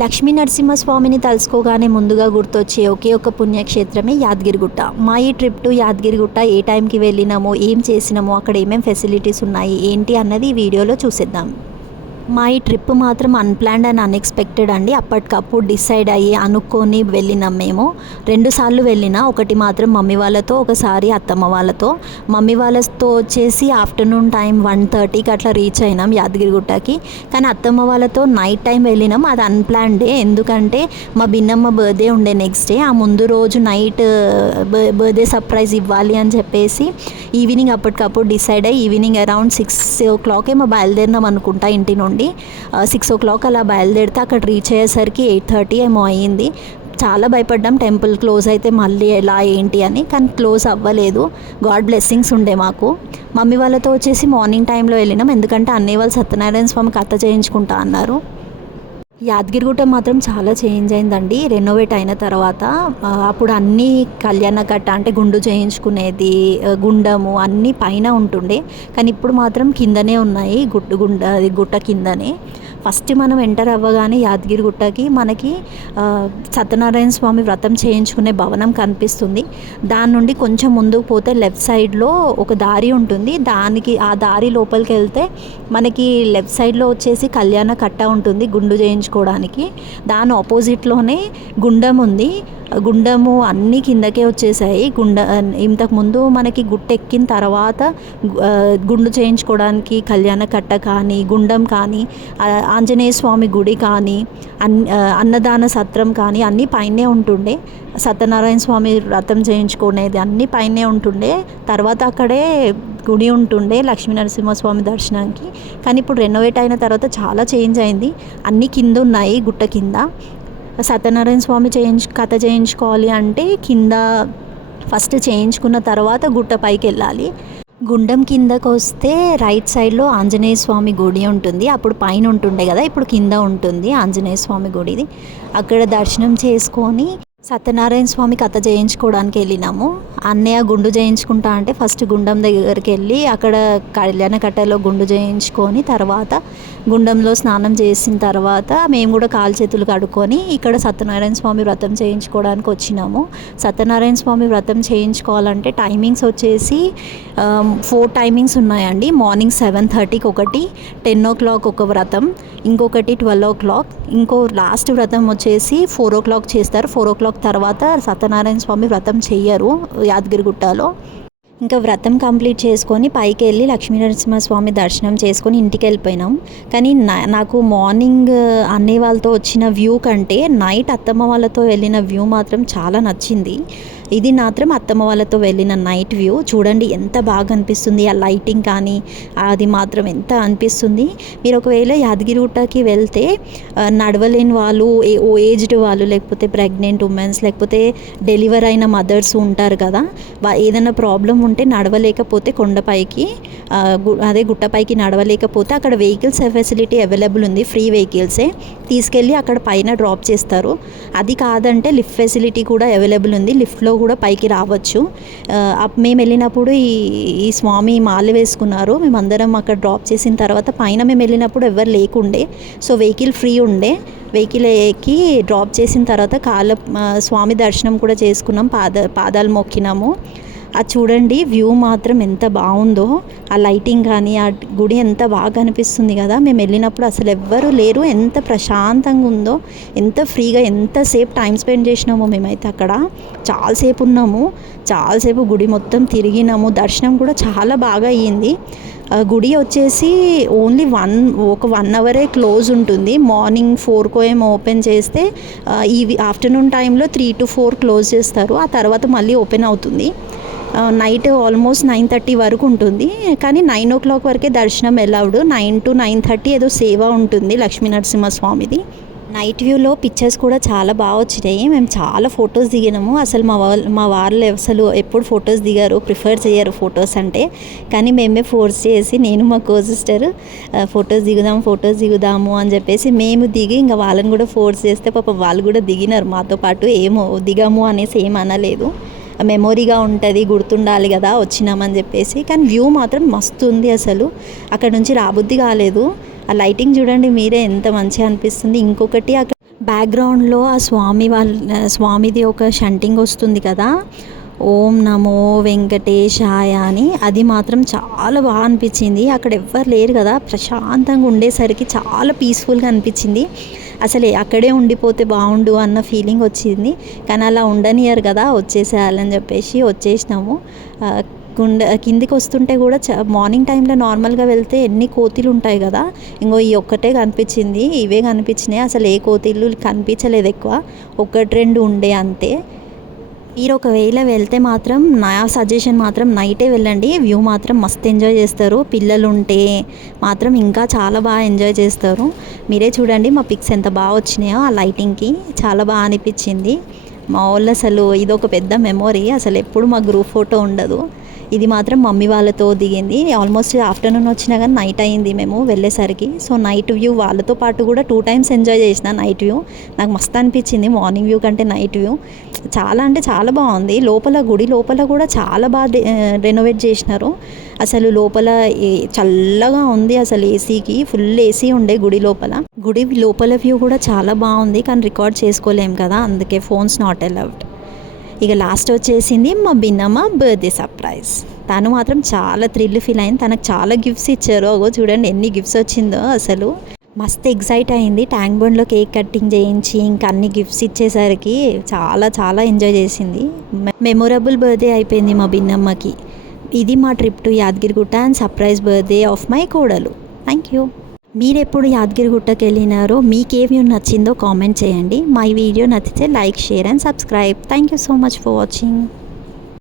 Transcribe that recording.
లక్ష్మీ నరసింహస్వామిని తలుచుకోగానే ముందుగా గుర్తొచ్చే ఒకే ఒక పుణ్యక్షేత్రమే యాదగిరిగుట్ట. మా ఈ ట్రిప్ టు యాదగిరిగుట్ట ఏ టైంకి వెళ్ళినామో, ఏం చేసినామో, అక్కడ ఏమేమి ఫెసిలిటీస్ ఉన్నాయి, ఏంటి అన్నది ఈ వీడియోలో చూసేద్దాం. మా ఈ ట్రిప్ మాత్రం అన్‌ప్లాన్డ్ అండ్ అన్‌ఎక్స్‌పెక్టెడ్ అండి. అప్పటికప్పుడు డిసైడ్ అయ్యి అనుకోని వెళ్ళినాం మేము. 2 సార్లు వెళ్ళినా. ఒకటి మాత్రం మమ్మీ వాళ్ళతో, ఒకసారి అత్తమ్మ వాళ్ళతో. మమ్మీ వాళ్ళతో వచ్చేసి ఆఫ్టర్‌నూన్ టైం 1:30కి అట్లా రీచ్ అయినాం యాదగిరిగుట్టకి. కానీ అత్తమ్మ వాళ్ళతో నైట్ టైం వెళ్ళినాం. అది అన్‌ప్లాన్డే. ఎందుకంటే మా బిన్నమ్మ బర్త్‌డే ఉండే నెక్స్ట్ డే. ఆ ముందు రోజు నైట్ బర్త్‌డే సర్ప్రైజ్ ఇవ్వాలి అని చెప్పేసి ఈవినింగ్ అప్పటికప్పుడు డిసైడ్ అయ్యి ఈవినింగ్ అరౌండ్ 6 ఏమో బయలుదేరినాం అనుకుంటా ఇంటి నుండి. 6 అలా బయలుదేరితే అక్కడ రీచ్ అయ్యేసరికి 8:30 ఏమో అయ్యింది. చాలా భయపడ్డాం టెంపుల్ క్లోజ్ అయితే మళ్ళీ ఎలా ఏంటి అని. కానీ క్లోజ్ అవ్వలేదు. గాడ్ బ్లెస్సింగ్స్ ఉండే మాకు. మమ్మీ వాళ్ళతో వచ్చేసి మార్నింగ్ టైంలో వెళ్ళినాం. ఎందుకంటే అన్నయ్య వాళ్ళు సత్యనారాయణ స్వామి కథ చేయించుకుంటా అన్నారు. యాదగిరిగుట్ట మాత్రం చాలా చేంజ్ అయిందండి రెనోవేట్ అయిన తర్వాత. అప్పుడు అన్నీ కళ్యాణకట్ట అంటే గుండు చేయించుకునేది, గుండము అన్నీ పైన ఉంటుండే. కానీ ఇప్పుడు మాత్రం కిందనే ఉన్నాయి. గుట్ట కిందనే. ఫస్ట్ మనం ఎంటర్ అవ్వగానే యాదగిరిగుట్టకి మనకి సత్యనారాయణ స్వామి వ్రతం చేయించుకునే భవనం కనిపిస్తుంది. దాని నుండి కొంచెం ముందుకు పోతే లెఫ్ట్ సైడ్లో ఒక దారి ఉంటుంది. ఆ దారి లోపలికి వెళ్తే మనకి లెఫ్ట్ సైడ్లో వచ్చేసి కళ్యాణ కట్ట ఉంటుంది గుండు చేయించుకోవడానికి. దాని ఆపోజిట్లోనే గుండం ఉంది. గుండము అన్నీ కిందకే వచ్చేసాయి. ఇంతకుముందు మనకి గుట్టెక్కిన తర్వాత గుండు చేయించుకోవడానికి కళ్యాణ కట్ట కానీ, గుండం కానీ, ఆంజనేయ స్వామి గుడి కానీ, అన్నదాన సత్రం కానీ అన్నీ పైనే ఉంటుండే. సత్యనారాయణ స్వామి వ్రతం చేయించుకునేది అన్నీ పైనే ఉంటుండే. తర్వాత అక్కడే గుడి ఉంటుండే లక్ష్మీ నరసింహస్వామి దర్శనానికి. కానీ ఇప్పుడు రెనోవేట్ అయిన తర్వాత చాలా చేంజ్ అయింది. అన్నీ కింద ఉన్నాయి గుట్ట కింద. సత్యనారాయణ స్వామి కథ చేయించుకోవాలి అంటే కింద ఫస్ట్ చేయించుకున్న తర్వాత గుట్ట పైకి వెళ్ళాలి. గుండం కిందకు వస్తే రైట్ సైడ్లో ఆంజనేయ స్వామి గుడి ఉంటుంది. అప్పుడు పైన ఉంటుండే కదా, ఇప్పుడు కింద ఉంటుంది ఆంజనేయ స్వామి గుడిది. అక్కడ దర్శనం చేసుకొని సత్యనారాయణ స్వామి కథ చేయించుకోవడానికి వెళ్ళినాము. అన్నయ్య గుండు చేయించుకుంటా అంటే ఫస్ట్ గుండం దగ్గరికి వెళ్ళి అక్కడ కళ్యాణ కట్టలో గుండు చేయించుకొని తర్వాత గుండంలో స్నానం చేసిన తర్వాత మేము కూడా కాలు చేతులు కడుక్కొని ఇక్కడ సత్యనారాయణ స్వామి వ్రతం చేయించుకోవడానికి వచ్చినాము. సత్యనారాయణ స్వామి వ్రతం చేయించుకోవాలంటే టైమింగ్స్ వచ్చేసి 4 టైమింగ్స్ ఉన్నాయండి. మార్నింగ్ 7:30కి ఒకటి, 10 o'clock ఒక వ్రతం, ఇంకొకటి 12 o'clock, ఇంకో లాస్ట్ వ్రతం వచ్చేసి 4 o'clock చేస్తారు. 4 o'clock తర్వాత సత్యనారాయణ స్వామి వ్రతం చెయ్యరు యాదగిరిగుట్టలో. ఇంకా వ్రతం కంప్లీట్ చేసుకొని పైకి వెళ్ళి లక్ష్మీ నరసింహస్వామి దర్శనం చేసుకొని ఇంటికి వెళ్ళిపోయినాం. కానీ నాకు మార్నింగ్ అన్నయ్య వాళ్ళతో వచ్చిన వ్యూ కంటే నైట్ అత్తమ్మ వాళ్ళతో వెళ్ళిన వ్యూ మాత్రం చాలా నచ్చింది. ఇది మాత్రం అత్తమ్మ వాళ్ళతో వెళ్ళిన నైట్ వ్యూ. చూడండి ఎంత బాగా అనిపిస్తుంది. ఆ లైటింగ్ కానీ అది మాత్రం ఎంత అనిపిస్తుంది. మీరు ఒకవేళ యాదగిరిగుట్టకి వెళ్తే నడవలేని వాళ్ళు, ఏజ్డ్ వాళ్ళు, లేకపోతే ప్రెగ్నెంట్ ఉమెన్స్, లేకపోతే డెలివర్ అయిన మదర్స్ ఉంటారు కదా, ఏదైనా ప్రాబ్లం ఉంటే నడవలేకపోతే కొండపైకి గుట్టపైకి నడవలేకపోతే అక్కడ వెహికల్స్ ఫెసిలిటీ అవైలబుల్ ఉంది. ఫ్రీ వెహికల్సే తీసుకెళ్ళి అక్కడ పైన డ్రాప్ చేస్తారు. అది కాదంటే లిఫ్ట్ ఫెసిలిటీ కూడా అవైలబుల్ ఉంది. లిఫ్ట్లో కూడా పైకి రావచ్చు. మేము వెళ్ళినప్పుడు ఈ స్వామి మాల వేసుకున్నారు. మేమందరం అక్కడ డ్రాప్ చేసిన తర్వాత పైన మేము వెళ్ళినప్పుడు ఎవరు లేకుండే. సో వెహికల్ ఫ్రీ ఉండే. వెహికల్ ఎక్కి డ్రాప్ చేసిన తర్వాత స్వామి దర్శనం కూడా చేసుకున్నాం. పాదాలు మొక్కినాము. అది చూడండి వ్యూ మాత్రం ఎంత బాగుందో. ఆ లైటింగ్ కానీ ఆ గుడి ఎంత బాగా అనిపిస్తుంది కదా. మేము వెళ్ళినప్పుడు అసలు ఎవ్వరూ లేరు. ఎంత ప్రశాంతంగా ఉందో, ఎంత ఫ్రీగా, ఎంతసేపు టైం స్పెండ్ చేసినామో మేమైతే అక్కడ. చాలాసేపు ఉన్నాము. చాలాసేపు గుడి మొత్తం తిరిగినాము. దర్శనం కూడా చాలా బాగా అయ్యింది. గుడి వచ్చేసి ఓన్లీ ఒక 1 అవరే క్లోజ్ ఉంటుంది. మార్నింగ్ 4 ఏమో ఓపెన్ చేస్తే ఆఫ్టర్నూన్ టైంలో 3 to 4 క్లోజ్ చేస్తారు. ఆ తర్వాత మళ్ళీ ఓపెన్ అవుతుంది. నైట్ ఆల్మోస్ట్ 9:30 వరకు ఉంటుంది. కానీ 9 o'clock వరకే దర్శనం అలౌడ్. 9 to 9:30 ఏదో సేవ ఉంటుంది లక్ష్మీ నరసింహస్వామిది. నైట్ వ్యూలో పిక్చర్స్ కూడా చాలా బాగా వచ్చినాయి. మేము చాలా ఫొటోస్ దిగినాము. అసలు మా వాళ్ళు అసలు ఎప్పుడు ఫొటోస్ దిగారు, ప్రిఫర్ చేయరు ఫొటోస్ అంటే. కానీ మేమే ఫోర్స్ చేసి నేను మా కో సిస్టర్ ఫొటోస్ దిగుదాము అని చెప్పేసి మేము దిగి ఇంకా వాళ్ళని కూడా ఫోర్స్ చేస్తే పాపం వాళ్ళు కూడా దిగినారు మాతో పాటు. ఏమో దిగాము అనేసి ఏం అనలేదు. మెమొరీగా ఉంటుంది, గుర్తుండాలి కదా వచ్చినామని చెప్పేసి. కానీ వ్యూ మాత్రం మస్తు ఉంది. అసలు అక్కడ నుంచి రాబుద్ది కాలేదు. ఆ లైటింగ్ చూడండి మీరే ఎంత మంచిగా అనిపిస్తుంది. ఇంకొకటి అక్కడ బ్యాక్గ్రౌండ్లో ఆ స్వామిది ఒక షంటింగ్ వస్తుంది కదా, ఓం నమో వెంకటేశాయ అని. అది మాత్రం చాలా బాగా అనిపించింది. అక్కడ ఎవ్వరు లేరు కదా, ప్రశాంతంగా ఉండేసరికి చాలా పీస్ఫుల్గా అనిపించింది. అసలు అక్కడే ఉండిపోతే బాగుండు అన్న ఫీలింగ్ వచ్చింది. కానీ అలా ఉండనియరు కదా, వచ్చేసేయాలని చెప్పేసి వచ్చేసినాము. కిందికి వస్తుంటే కూడా మార్నింగ్ టైంలో నార్మల్గా వెళ్తే ఎన్ని కోతులు ఉంటాయి కదా, ఇంకో ఈ ఒక్కటే కనిపించింది. ఇవే కనిపించినాయి. అసలు ఏ కోతిళ్ళు కనిపించలేదు ఎక్కువ, ఒకటి రెండు ఉండే అంతే. మీరు ఒకవేళ వెళ్తే మాత్రం నా సజెషన్ మాత్రం నైటే వెళ్ళండి. వ్యూ మాత్రం మస్తు ఎంజాయ్ చేస్తారు. పిల్లలు ఉంటే మాత్రం ఇంకా చాలా బాగా ఎంజాయ్ చేస్తారు. మీరే చూడండి మా పిక్స్ ఎంత బాగా వచ్చినాయో ఆ లైటింగ్కి, చాలా బాగా అనిపించింది. మా వాళ్ళు అసలు ఇదొక పెద్ద మెమొరీ. అసలు ఎప్పుడు మా గ్రూప్ ఫోటో ఉండదు. ఇది మాత్రం మమ్మీ వాళ్ళతో దిగింది. ఆల్మోస్ట్ ఆఫ్టర్నూన్ వచ్చినా కానీ నైట్ అయింది మేము వెళ్ళేసరికి. సో నైట్ వ్యూ వాళ్ళతో పాటు కూడా 2 times ఎంజాయ్ చేసిన. నైట్ వ్యూ నాకు మస్తు అనిపించింది, మార్నింగ్ వ్యూ కంటే నైట్ వ్యూ చాలా అంటే చాలా బాగుంది. లోపల గుడి లోపల కూడా చాలా బాగా రెనోవేట్ చేసినారు. అసలు లోపల చల్లగా ఉంది. అసలు ఏసీకి ఫుల్ ఏసీ ఉండే గుడి లోపల వ్యూ కూడా చాలా బాగుంది. కానీ రికార్డ్ చేసుకోలేం కదా, అందుకే ఫోన్స్ నాట్ అలౌడ్. ఇక లాస్ట్ వచ్చేసింది మా బిన్నమ్మ బర్త్డే సర్ప్రైజ్. తను మాత్రం చాలా థ్రిల్ ఫీల్ అయింది. తనకు చాలా గిఫ్ట్స్ ఇచ్చారు. అగో చూడండి ఎన్ని గిఫ్ట్స్ వచ్చిందో. అసలు మస్తు ఎగ్జైట్ అయింది. ట్యాంక్ బండ్లో కేక్ కటింగ్ చేయించి ఇంకా అన్ని గిఫ్ట్స్ ఇచ్చేసరికి చాలా చాలా ఎంజాయ్ చేసింది. మెమొరబుల్ బర్త్డే అయిపోయింది మా బిన్నమ్మకి. ఇది మా trip to Yadagirigutta and surprise birthday of my కోడలు. Thank you. మీరెప్పుడు యాదగిరిగుట్టకి వెళ్ళినారో, మీకు ఏ వ్యూ నచ్చిందో కామెంట్ చేయండి. మా ఈ వీడియో నచ్చితే like, share and subscribe. Thank you so much for watching.